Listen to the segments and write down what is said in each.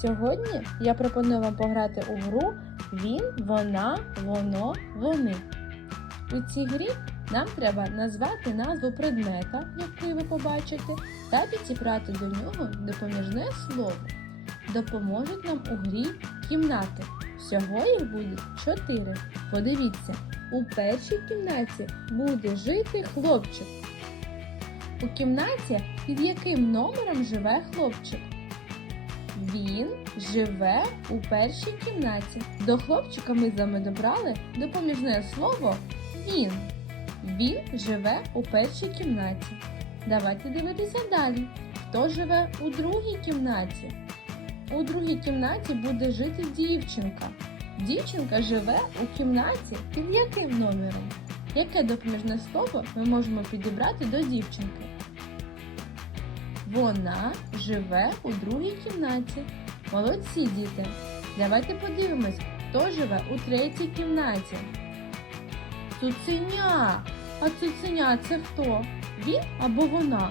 Сьогодні я пропоную вам пограти у гру Він, вона, воно, вони. У цій грі нам треба назвати назву предмета, який ви побачите, та підібрати до нього допоміжне слово. Допоможуть нам у грі кімнати. Всього їх буде чотири. Подивіться, у першій кімнаті буде жити хлопчик. У кімнаті під яким номером живе хлопчик? Він живе у першій кімнаті. До хлопчика ми з вами добрали допоміжне слово він. Він живе у першій кімнаті. Давайте дивитися далі. Хто живе у другій кімнаті? У другій кімнаті буде жити дівчинка. Дівчинка живе у кімнаті під яким номером? Яке допоміжне слово ми можемо підібрати до дівчинки? Вона живе у другій кімнаті. Молодці діти. Давайте подивимось, хто живе у третій кімнаті. Цуценя. А цуценя це хто? Він або вона?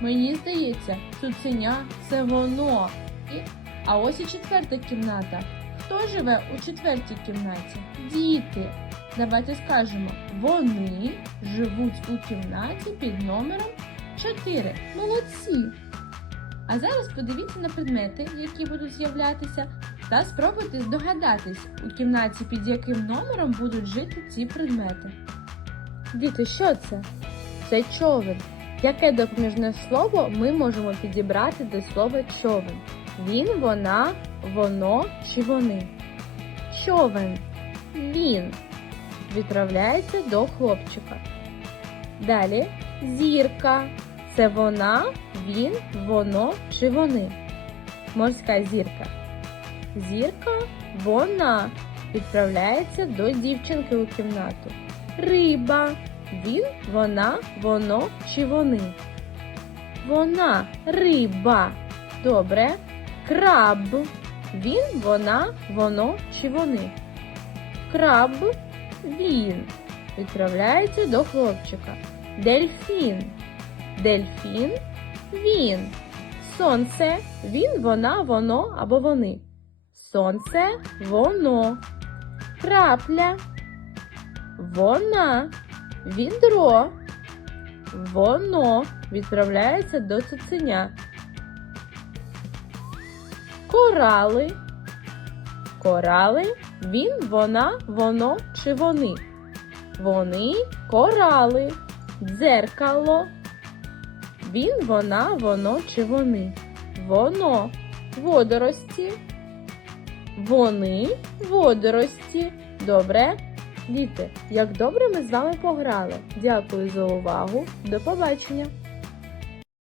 Мені здається, цуценя це воно. І... А ось і четверта кімната. Хто живе у четвертій кімнаті? Діти. Давайте скажемо, вони живуть у кімнаті під номером 4. Молодці! А зараз подивіться на предмети, які будуть з'являтися, та спробуйте здогадатись, у кімнаті під яким номером будуть жити ці предмети. Діти, що це? Це човен. Яке допоміжне слово ми можемо підібрати до слова човен? Він, вона, воно чи вони? Човен. Він відправляється до хлопчика. Далі зірка. Це вона, він, воно чи вони. Морська зірка. Зірка вона відправляється до дівчинки у кімнату. Риба. Він, вона, воно чи вони. Вона риба. Добре. Краб. Він, вона, воно чи вони. Краб. Він відправляється до хлопчика. Дельфін. Дельфін. Він. Сонце. Він, вона, воно або вони. Сонце, воно. Крапля. Вона. Відро. Воно відправляється до цуценя. Корали. Корали. Він, вона, воно чи вони. Вони корали. Дзеркало. Він, вона, воно чи вони. Воно водорості. Вони водорості. Добре? Діти, як добре ми з вами пограли. Дякую за увагу. До побачення!